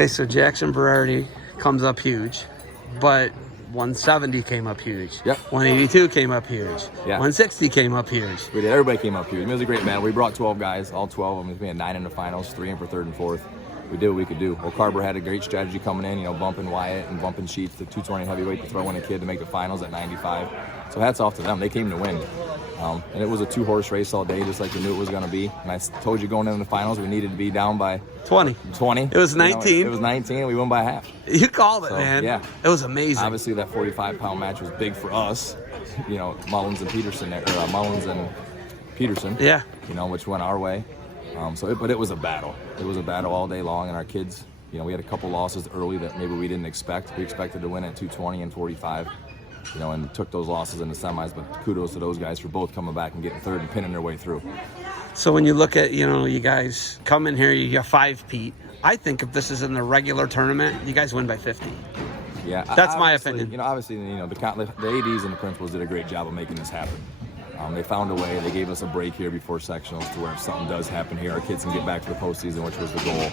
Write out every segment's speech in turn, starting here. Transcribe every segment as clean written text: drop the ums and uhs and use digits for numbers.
Okay, so Jackson Berardi comes up huge, but 170 came up huge. Yep. 182 came up huge. Yeah. 160 came up huge. We did. Everybody came up huge. I mean, it was a great battle. We brought 12 guys, all 12 of them. We had 9 in the finals, 3 in for third and fourth. We did what we could do. Well, Carver had a great strategy coming in, bumping Wyatt and bumping Sheets to 220 heavyweight to throw in a kid to make the finals at 95. So hats off to them. They came to win. And it was a 2-horse race all day, just like we knew it was going to be. And I told you going into the finals, we needed to be down by 20. It was 19. It was 19, and we won by half. You called it, So, man. yeah. It was amazing. Obviously, that 45-pound match was big for us. Mullins and Peterson, or Mullins and Peterson. Yeah. Which went our way. But it was a battle. It was a battle all day long, and our kids, we had a couple losses early that maybe we didn't expect. We expected to win at 220 and 45. And took those losses in the semis, but kudos to those guys for both coming back and getting third and pinning their way through. So when you look at, you guys come in here, you got 5-peat. I think if this is in the regular tournament, you guys win by 50. Yeah. That's my opinion. Obviously, the ADs and the principals did a great job of making this happen. They found a way. They gave us a break here before sectionals to where if something does happen here, our kids can get back to the postseason, which was the goal.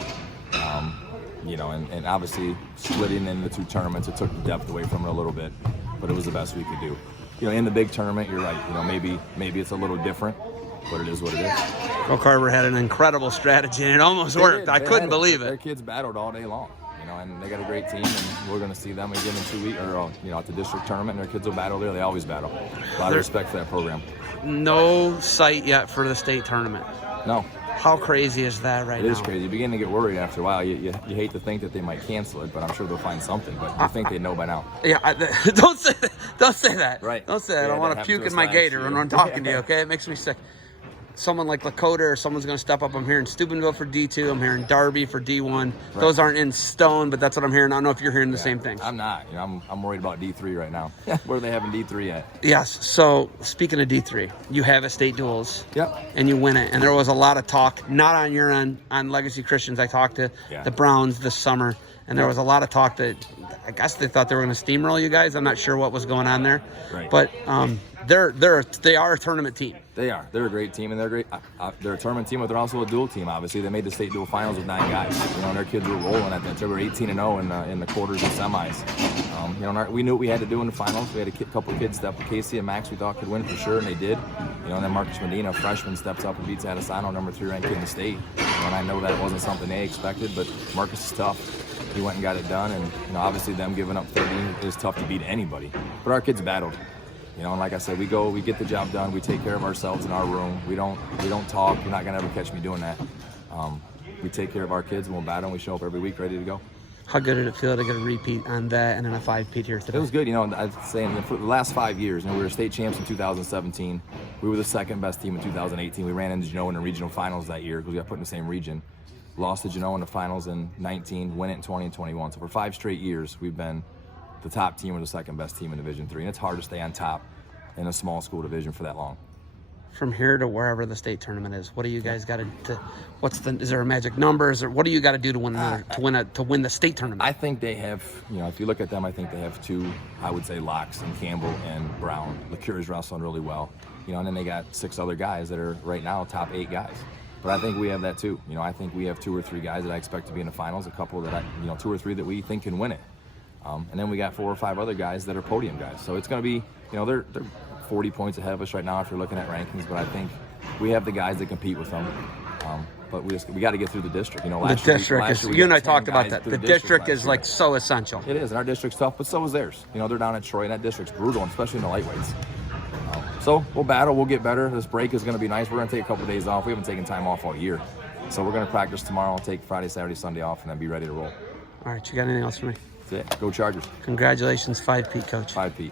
And obviously splitting into 2 tournaments, it took the depth away from it a little bit, but it was the best we could do. In the big tournament, you're right. Maybe it's a little different, but it is what it is. Well, Carver had an incredible strategy, and it almost worked. I couldn't believe it. Their kids battled all day long, and they got a great team, and we're going to see them again in 2 weeks, or at the district tournament. And their kids will battle there. They always battle. A lot of respect for that program. No site yet for the state tournament. No. How crazy is that right now? It is crazy. You begin to get worried after a while. You hate to think that they might cancel it, but I'm sure they'll find something. But I think they know by now. Yeah, don't say that. Don't say that. Right. Don't say that. I don't want to puke in my gator when I'm talking to you, okay? It makes me sick. Someone like Lakota or someone's going to step up. I'm hearing Steubenville for D2. I'm hearing Darby for D1. Right. Those aren't in stone, but that's what I'm hearing. I don't know if you're hearing the same thing. I'm not. I'm worried about D3 right now. Where are they having D3 at? Yes. So speaking of D3, you have a state duels. Yep. And you win it. And there was a lot of talk, not on your end, on Legacy Christians. I talked to the Browns this summer, and there was a lot of talk that I guess they thought they were going to steamroll you guys. I'm not sure what was going on there. Right. But they are a tournament team. They are. They're a great team, and they're great. They're a tournament team, but they're also a dual team. Obviously, they made the state dual finals with 9 guys. And their kids were rolling at that. They were 18-0 in the quarters and semis. We knew what we had to do in the finals. We had a couple of kids step up. Casey and Max we thought could win for sure, and they did. And then Marcus Medina, freshman, steps up and beats Edison, number 3 ranked in the state. And I know that wasn't something they expected, but Marcus is tough. He went and got it done, and obviously them giving up 30 is tough to beat anybody. But our kids battled. And like I said, we get the job done. We take care of ourselves in our room. We don't talk. You're not gonna ever catch me doing that. We take care of our kids and we'll battle, and we show up every week ready to go. How good did it feel to get a repeat on that and then a 5-peat here today? It was good. I'd say for the last 5 years, we were state champs in 2017. We were the second best team in 2018. We ran into Genoa in the regional finals that year because we got put in the same region. Lost to Genoa in the finals in 19, win it in 20 and 21. So for 5 straight years, we've been the top team or the second best team in Division III. And it's hard to stay on top in a small school division for that long. From here to wherever the state tournament is, what do you guys got to? Is there a magic number? What do you got to do to win the state tournament? I think they have, if you look at them, I think they have 2, I would say, locks in Campbell and Brown. LaCure is wrestling really well, and then they got 6 other guys that are right now top 8 guys. But I think we have that too. I think we have 2 or 3 guys that I expect to be in the finals, a couple that 2 or 3 that we think can win it. And then we got 4 or 5 other guys that are podium guys. So it's going to be, they're 40 points ahead of us right now if you're looking at rankings. But I think we have the guys that compete with them. But we got to get through the district. You and I talked about that. The district is like so essential. It is, and our district's tough, but so is theirs. They're down at Troy, and that district's brutal, especially in the lightweights. So we'll battle. We'll get better. This break is going to be nice. We're going to take a couple of days off. We haven't taken time off all year. So we're going to practice tomorrow, take Friday, Saturday, Sunday off, and then be ready to roll. All right. You got anything else for me? That's it. Go Chargers. Congratulations, 5-peat, Coach. 5-peat. Thank you.